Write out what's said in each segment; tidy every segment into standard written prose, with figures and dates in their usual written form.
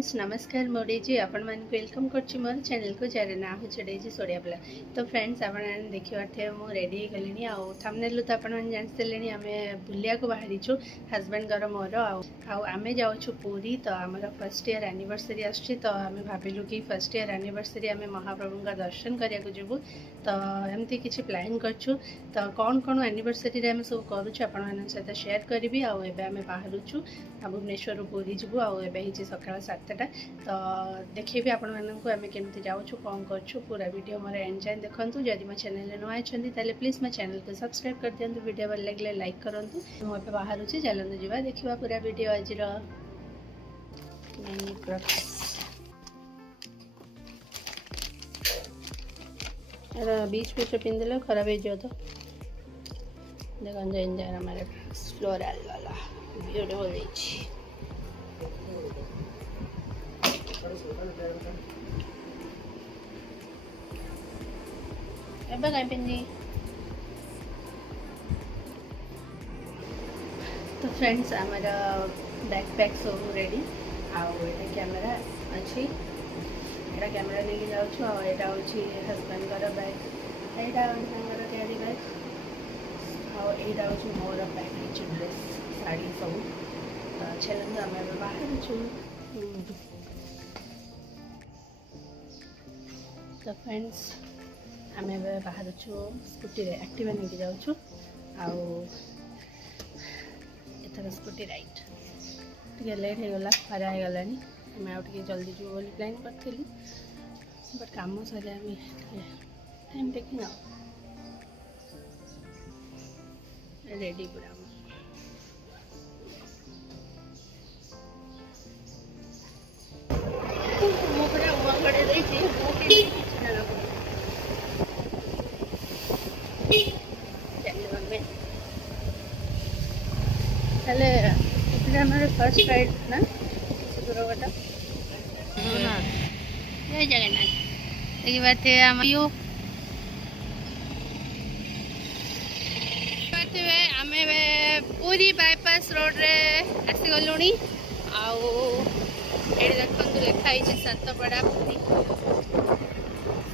Friends नमस्कार मो Daisy आपण मान वेलकम करछि मोर चैनल को जरे ना हो डेजी सोडिया प्ला। तो फ्रेंड्स आपण देखि थे मु रेडी गलिनी आ थंबनेल तो आपण जान सलेनी आमे बुलिया को बाहरी छु हस्बैंड घर मोर आमे जाउ छु पूरी। तो हमर फर्स्ट ईयर एनिवर्सरी आछि तो आमे भाबिलु कि फर्स्ट ईयर एनिवर्सरी आमे महाप्रभु का दर्शन करिया को जेबु। तो एमती किछि प्लान करछु। तो कौन कौन एनिवर्सरी रे आमे सब करू छु आपण मान सहित शेयर करबी। आ एबे आमे बाहरु छु भुवनेश्वर पूरी जीवु आ सकाल 7टा। तो देखेबी आपण मानक आम केमती जाऊँ कौन कर पूरा वीडियो मोर एंड जाए देखूँ। जदि मो चैनल नुआ आई प्लीज मो चैनल को सब्सक्राइब कर दिखाँ। वीडियो भल लगे लाइक करूँ। मुझे बाहर चलते जावा देखा पूरा वीडियो आज बीच बीच पिंधले खराब हो तो देखो इंजर हमारे फ्लोरल वाला ब्यूटीफुल एबे कहीं पिंधी। तो फ्रेंड्स हमारा बैकपैक सब रेडी आउ कैमेरा अच्छी एटा कैमेरा लेके जाऊँ आटा हूँ हस्बैंड बैग यहाँ कैरी बैग आईटा हूँ मोर बैग ड्रेस शाड़ी सब। चलते आम बाहर छू। तो फ्रेंड्स आम बाहर छू स्कूटी रे एक्टिवा नहीं जाऊँ आर स्कूटी राइट टे लेट हो गला खरा हो गलानी आम आगे जल्दी जीव बोली प्लान करी but come sir time taking ready पूरा पूरा उमंगड़े हमारे फर्स्ट राइड ना दूरघटा जय जगन्नाथ देखी बात आम पूरी बाईपास रोड रे आसीगलु ये देखो लिखाई सातपड़ा पूरी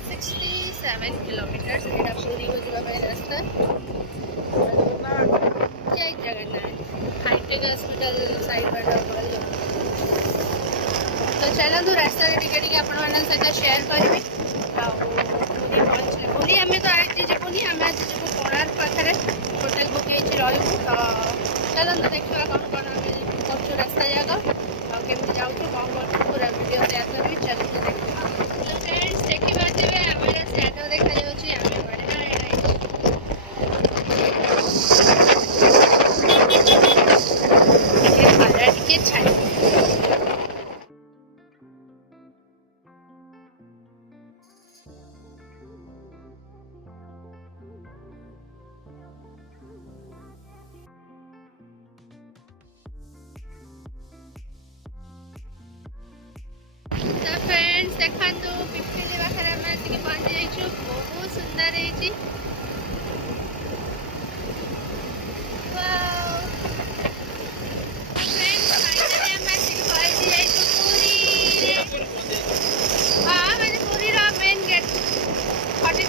67 किलोमीटर यहाँ पूरी को जावाई रास्ता जय जगन्नाथ हाईटेक हॉस्पिटल साइड बाटा। तो चलतु रास्ता टिके आपण सहित शेयर करी पूरी आम तो आज जीवनी आम आज जीव कोणार्क पाखे होटेल बुक रही। तो चलतु देखा कौन कौन आम कर रास्ता जाक केमती जाऊँ कौन कर पूरा वीडियो शेयर करी। चलते देखा फ्रेंड्स देखी पारे आम स्याडो देखा फ्रेंड्स देखा पिपली पाखे आम आसिक पहुँची जाइए बहुत सुंदर है।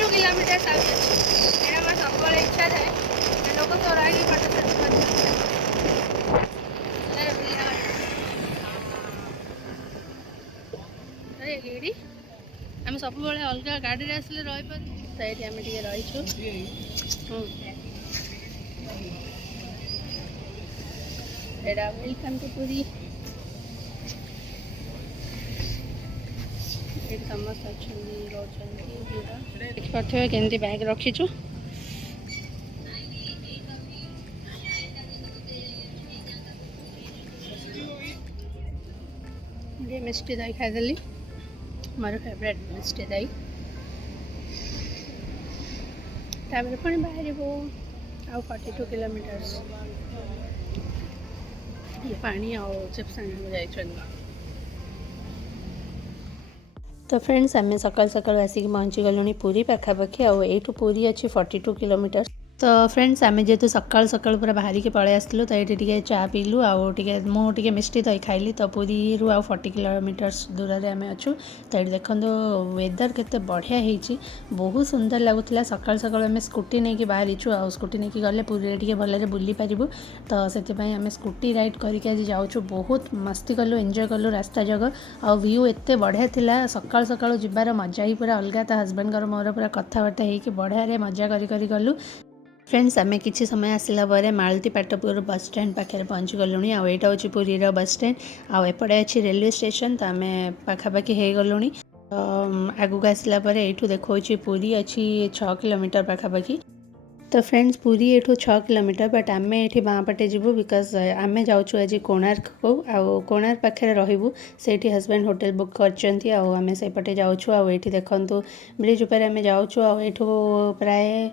किलोमीटर सब इच्छा है लोक तो ये आम सब अलग गाड़ी आसिले रही तो ये आम टे रहीचु वेलकम टू पूरी। समस्त अच्छे केमती बैग रखीचु मिष्टी दही खाईदेली मोर फेवरेट मिष्टी दही। तापर पुणी बाहर आउ 42 किलोमीटर ये पानी आउ चिप्स आने जाइए। तो फ्रेंड्स आम सकाल सकाल आसिक पहुँची गलुनी पूरी पाखापाखि आठू पूरी अच्छी 42 किलोमीटर। तो फ्रेंड्स आम जेहेतु सकाल सकाल पूरा बाहर के पलि आसलु तो ये चा पीलु आगे मिष्टी दही खाइली तो पुरी रु आ 40 किलोमीटर्स दूर में आम अच्छु तो ये देखो वेदर केते बढ़िया होती बहुत सुंदर लगुला सकाल सकाल आम स्कूटी नहीं बाहरीचु आ स्कूटी नहीं गले पुरी टे भल बुली पारू तो से आम स्कूटी राइड करके आज जाऊँ बहुत मस्ती कलु एंजॉय कलु रास्ता जग आ व्यू एत बढ़िया थिला सकाल सकाल जीवार मजा ही पूरा अलग तो हजबैंड मोर पूरा कथबार्ता हो बढ़िया मजा करी गलु फ्रेंड्स आम कि समय आसला मालती पाटपुर बस स्टैंड पाखे पहुँची गलु आईटा हूँ पुरी बस स्टैंड आपटे अच्छी रेलवे स्टेशन तो आम पाखापाखि हो गलु तो आगू आसला यू देखा पुरी अच्छी 6 किलोमीटर पाखापाखि तो फ्रेंड्स पुरी एठू 6 किलोमीटर बट आम ये बाँपटे जीवु बिकज आम जाऊँ आज कोणार्क को आउ कोणार्क पाखे रहबू से हजबैंड होटल बुक करछंती आउ आम सेपटे जाऊँ आउ ये देखूँ ब्रिज उपर आम जाऊँ आउ एठू प्राय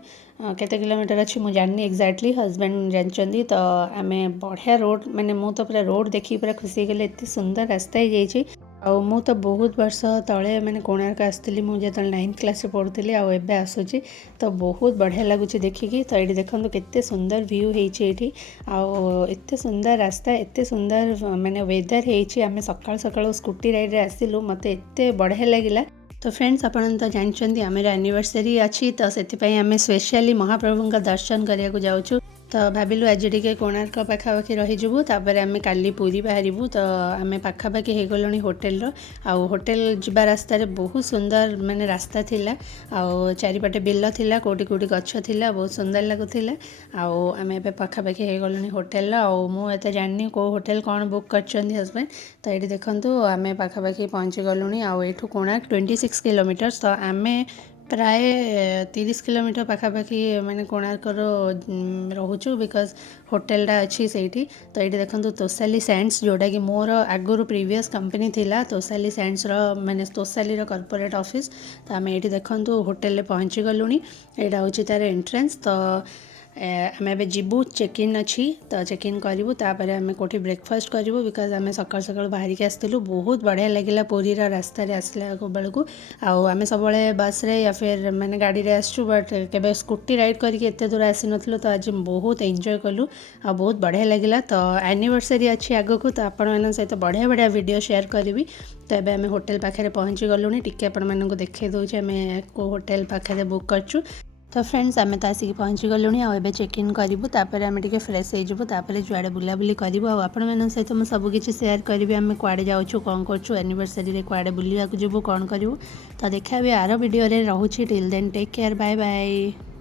केते किलोमीटर अच्छी मुझे जाननी एक्जाक्टली हजबैंड जानते तो आम बढ़िया रोड माने मु तो पूरा रोड देखी पूरा खुशी गले एत सुंदर रास्ता ही जाइए आउ मु तो बहुत वर्ष तले मैंने कोणार्क आसती मुझे जो 9th क्लास पढ़ुली आबे आसूची तो बहुत बढ़िया लगुच देखिकी तो ये देखो केते सुंदर व्यू होती आते सुंदर रास्ता एत सुंदर माने वेदर होती आम सकाल सकाल स्कूटी राइड आसिलु मत एत बढ़िया लगिला तो फ्रेंड्स आपन तो जानते आमर एनिवर्सरी अच्छी तो से आम स्पेशली महाप्रभु का दर्शन करने को जाऊँ तो भाविलु आज टे कोणार्क पाखापाखि रहीजु तापर आम काली पुरी बाहरबू तो आम पाखापाखि हो गलु होटेल आउ होटेल जीवा रास्ता बहुत सुंदर माने रास्ता थिला आउ चारिपटे बिल थिला कोटी कोटी गछ थिला बहुत सुंदर लगुला आउ आम ए पाखापाखि हो गलु होटेल आउ मुझे जाननी को होटेल कौन बुक कर हजबैंड तो ये देखो आम पाखापाखि पहुँची गलु आउ एठू कोणार्क 26 किलोमीटर तो आम प्राय 30 किलोमीटर पाखापाखि माने कोणार्क रोचु बिकज होटेलटा अच्छी से तो ये देखो तोसाली सैंड्स जोटा कि मोर आगुरी प्रीवियस कंपनी थिला तोसाली सैंड्स माने तोसाली कॉर्पोरेट ऑफिस तो आम ये देखो होटेल पहुँची गलु यहाँ हूँ तार एंट्रेंस तो आम ए जीवु चेक इन अच्छी तो चेक इन करूँ तापर आम कौटी ब्रेकफास्ट करूँ बिकज आम सकाल सकाल बाहर के आसलु बहुत बढ़िया लगिला पुरी रास्ता आसला बेलू आम सब बस रे या फिर माने गाड़ी रे आसचु बट केबे स्कूटी राइड करके एत दूर आसी नथिलु तो आज बहुत एंजॉय कलु आ बहुत बढ़िया लगिला तो एनिवर्सरी अच्छी आगक तो आपण सहित बढ़िया बढ़िया वीडियो शेयर करी तो ये आम होटेल पाखे पहुँची गलु टिके आपण देखे दूचे आम को होटेल पाखे बुक करचु तो फ्रेंड्स आम तो आसिक पहुँची गलु आबे चेक इन करूँ तापर आम टे फ्रेश हो जुआड़े बुलाबुली करूँ आपण सहित मुझे सबकि सेयार करी आम कुआड़े जाऊँ कौन करूँ एनिवर्सरी कुआड़े बुलाक जीवु कौन करूँ तो देखा आर वीडियो रोचे till then take care bye bye.